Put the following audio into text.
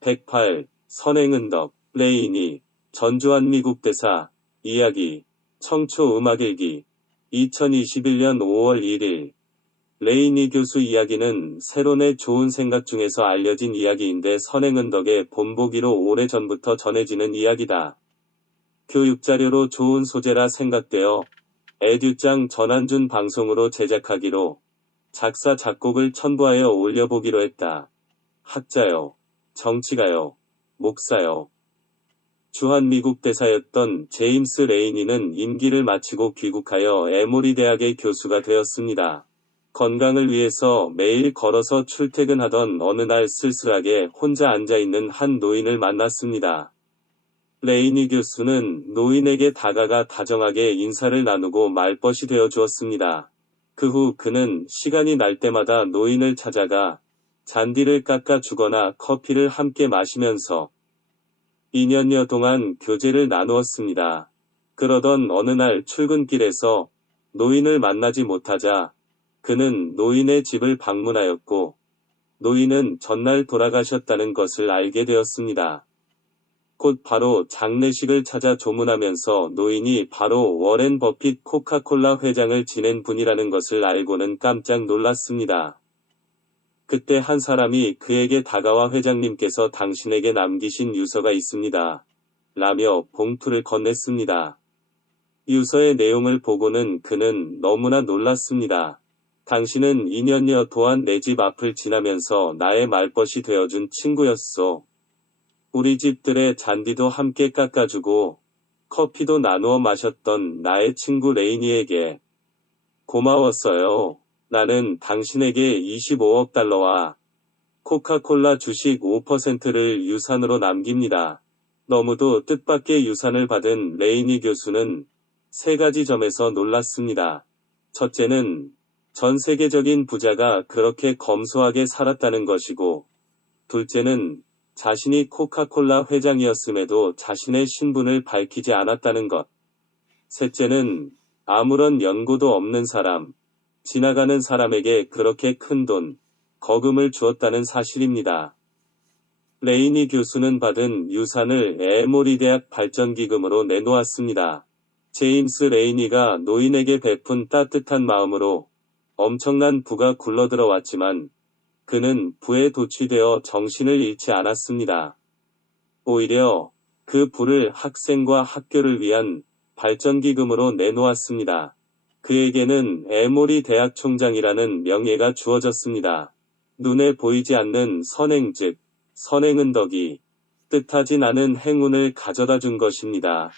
백팔 선행은덕 레인이 전주한 미국 대사 이야기 청초 음악 일기 2021년 5월 1일 레이니 교수 이야기는 새론의 좋은 생각 중에서 알려진 이야기인데 선행은덕의 본보기로 오래전부터 전해지는 이야기다. 교육자료로 좋은 소재라 생각되어 에듀짱 전한준 방송으로 제작하기로 작사 작곡을 첨부하여 올려보기로 했다. 학자요. 정치가요. 목사요. 주한 미국 대사였던 제임스 레이니는 임기를 마치고 귀국하여 에모리 대학의 교수가 되었습니다. 건강을 위해서 매일 걸어서 출퇴근하던 어느 날 쓸쓸하게 혼자 앉아있는 한 노인을 만났습니다. 레이니 교수는 노인에게 다가가 다정하게 인사를 나누고 말벗이 되어 주었습니다. 그 후 그는 시간이 날 때마다 노인을 찾아가 잔디를 깎아 주거나 커피를 함께 마시면서 2년여 동안 교제를 나누었습니다. 그러던 어느 날 출근길에서 노인을 만나지 못하자 그는 노인의 집을 방문하였고 노인은 전날 돌아가셨다는 것을 알게 되었습니다. 곧 바로 장례식을 찾아 조문하면서 노인이 바로 워렌 버핏 코카콜라 회장을 지낸 분이라는 것을 알고는 깜짝 놀랐습니다. 그때 한 사람이 그에게 다가와 회장님께서 당신에게 남기신 유서가 있습니다. 라며 봉투를 건넸습니다. 유서의 내용을 보고는 그는 너무나 놀랐습니다. 당신은 2년여 동안 내 집 앞을 지나면서 나의 말벗이 되어준 친구였소. 우리 집들의 잔디도 함께 깎아주고 커피도 나누어 마셨던 나의 친구 레이니에게 고마웠어요. 나는 당신에게 25억 달러와 코카콜라 주식 5%를 유산으로 남깁니다. 너무도 뜻밖의 유산을 받은 레이니 교수는 세 가지 점에서 놀랐습니다. 첫째는 전 세계적인 부자가 그렇게 검소하게 살았다는 것이고, 둘째는 자신이 코카콜라 회장이었음에도 자신의 신분을 밝히지 않았다는 것. 셋째는 아무런 연고도 없는 사람, 지나가는 사람에게 그렇게 큰 돈, 거금을 주었다는 사실입니다. 레이니 교수는 받은 유산을 에모리 대학 발전기금으로 내놓았습니다. 제임스 레이니가 노인에게 베푼 따뜻한 마음으로 엄청난 부가 굴러들어왔지만 그는 부에 도취되어 정신을 잃지 않았습니다. 오히려 그 부를 학생과 학교를 위한 발전기금으로 내놓았습니다. 그에게는 에모리 대학 총장이라는 명예가 주어졌습니다. 눈에 보이지 않는 선행 즉, 선행은 덕이 뜻하진 않은 행운을 가져다 준 것입니다.